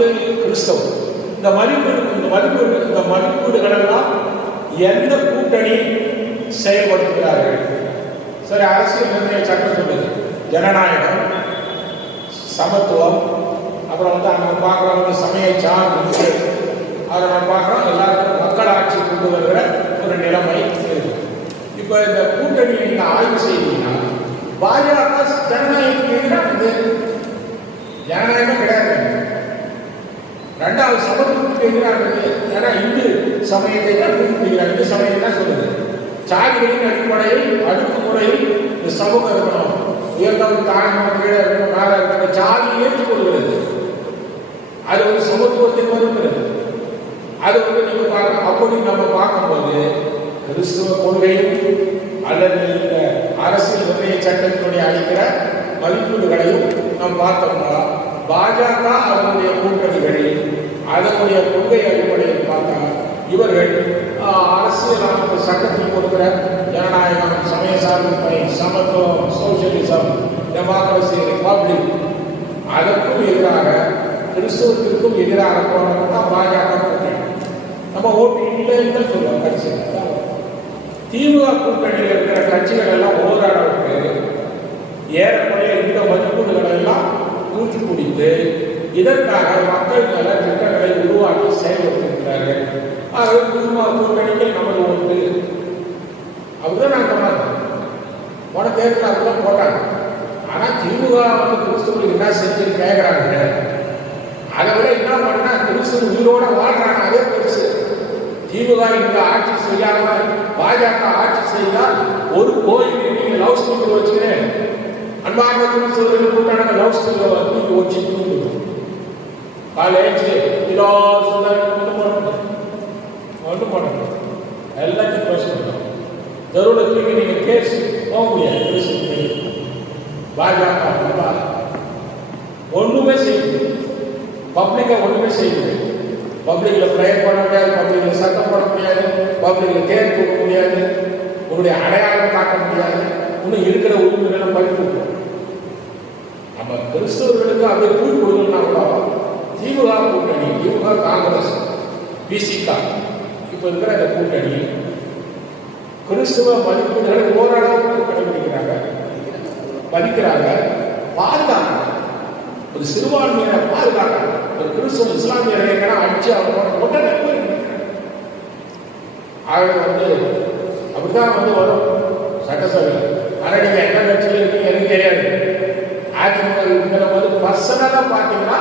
வந்து கிறிஸ்தவம். இந்த மதிப்பீடுகளெல்லாம் எந்த கூட்டணி செயல்படுத்துகிறார்கள்? சரி, அரசியல் நிர்ணய சட்டம் சொல்லுது ஜனநாயகம், சமத்துவம், அப்புறம் வந்து நம்ம பார்க்குறோம் சமய சார்பு, அதை நம்ம பார்க்குறோம் எல்லாருக்கும் மக்கள் ஆட்சி கொண்டு வருகிற ஒரு நிலைமை இருக்கு. இப்போ இந்த கூட்டணியை நீங்கள் ஆய்வு செய்தீங்கன்னா பாஜக ஜனநாயகத்துக்கு எதிராக வந்து ஜனநாயகம் கிடையாது. ரெண்டாவது சமத்துவத்துக்கு எதிராக இருக்கு. ஏன்னா இந்து சமயத்தை தான் குறிப்பிடுகிறார். இந்து சமயம் தான் சொல்லுது சாதிகளின் அடிப்படையில் அடுக்குமுறையில் இந்த சமூகம் இருக்கணும், உயர்ந்தவங்க தாழ்ந்தவங்க கீழே இருக்கணும், மேலே இருக்கணும், ஜாதி ஏற்றுக்கொள்கிறது. அது வந்து சமத்துவத்தின் மறுக்கிறது. அது வந்து நீங்க பார்க்க அப்படி நம்ம பார்க்கும்போது கிறிஸ்துவ கொள்கையும் அல்லது இந்த அரசியல் நிர்ணய சட்டத்தினுடைய அளிக்கிற மதிப்பீடுகளையும் நாம் பார்த்தோம்னா பாஜக அதனுடைய கூட்டணிகளில் அதனுடைய கொள்கை அடிப்படையில் பார்த்தா இவர்கள் அரசியல் அமைப்பு சட்டத்தில் கொடுக்கிற ஜனநாயகம், சமய சார்பின்மை, சமத்துவம், சோசியலிசம், டெமோக்ரஸி, ரிபப்ளிக் அதற்கும் எதிராக கிறிஸ்துவத்திற்கும் எதிராக போனோம்னா பாஜக கூட்டணி. நம்ம ஓட்டு இல்லைன்னு சொல்லுவோம் கட்சிகள். திமுக கூட்டணியில் இருக்கிற கட்சிகள் எல்லாம் ஓரளவுக்கு ஏறக்குறைய இந்த மதிப்பீடுகளை எல்லாம் ஊற்றி குடித்து இதற்காக மக்கள் நல திட்டங்களை உருவாக்கி செயல்படுத்திருக்கிறார்கள். ஆகவே திமுக கூட்டணிக்கு நமது ஒன்று அப்படிதான் நாங்கள் சொன்னாங்க. போன தேர்தல் அப்படிதான் போட்டாங்க. ஆனால் திமுக வந்து கிறிஸ்துவர்களுக்கு என்ன செஞ்சு கேட்கிறாங்க. அதை விட என்ன பண்ணா கிறிஸ்துவ உயிரோட வாழ்றாங்க. அதே பெருசு. திமுக இந்த ஆட்சி செய்யாம பாஜக ஆட்சி செய்தால் ஒரு கோயில் நீங்க லவ் ஸ்பீக்கர் வச்சுக்கிறேன் அன்பார்ந்த கிறிஸ்தவர்கள் கூட்டான லவ் ஸ்பீக்கர் வந்து வச்சு காலேஜ் ஒன்றும் பண்ண எல்லாத்தையும் பேசணும். ஜரூரத்துக்கு நீங்க கேஸ் போக முடியாது. பாஜக ஒண்ணுமே செய்யுது, பப்ளிக்கா ஒண்ணுமே செய்யுது. பப்ளிக்ல ப்ரேயர் பண்ண முடியாது, பப்ளிக்ல சட்டம் போட முடியாது, பப்ளிக்ல தேர் தூக்க முடியாது, உங்களுடைய அடையாளம் காட்ட முடியாது, இன்னும் இருக்கிற உரிமைகளை பறிப்பு. நம்ம கிறிஸ்தவர்களுக்கு அப்படியே கூறி கொடுக்கணும்னா கூட திமுக கூட்டணி, திமுக காங்கிரஸ், பிசிக இப்ப இருக்கிற இந்த கூட்டணி கிறிஸ்துவ மதிப்பீடுகளை ஓரளவுக்கு கடைபிடிக்கிறாங்க, மதிக்கிறாங்க, பாதுகாக்கிறாங்க. ஒரு சிறுபான்மையினரை பாதுகாக்கிறாங்க. ஒரு கிறிஸ்துவ இஸ்லாமியரை அடிச்சு அவங்களோட உடனே ஆக வந்து அப்படிதான் வந்து வரும் சட்டசபை. ஆனால் நீங்க என்ன கட்சியில் இருக்கீங்க எனக்கு தெரியாது. அதிமுக இருக்கிற போது பர்சனலா பார்த்தீங்கன்னா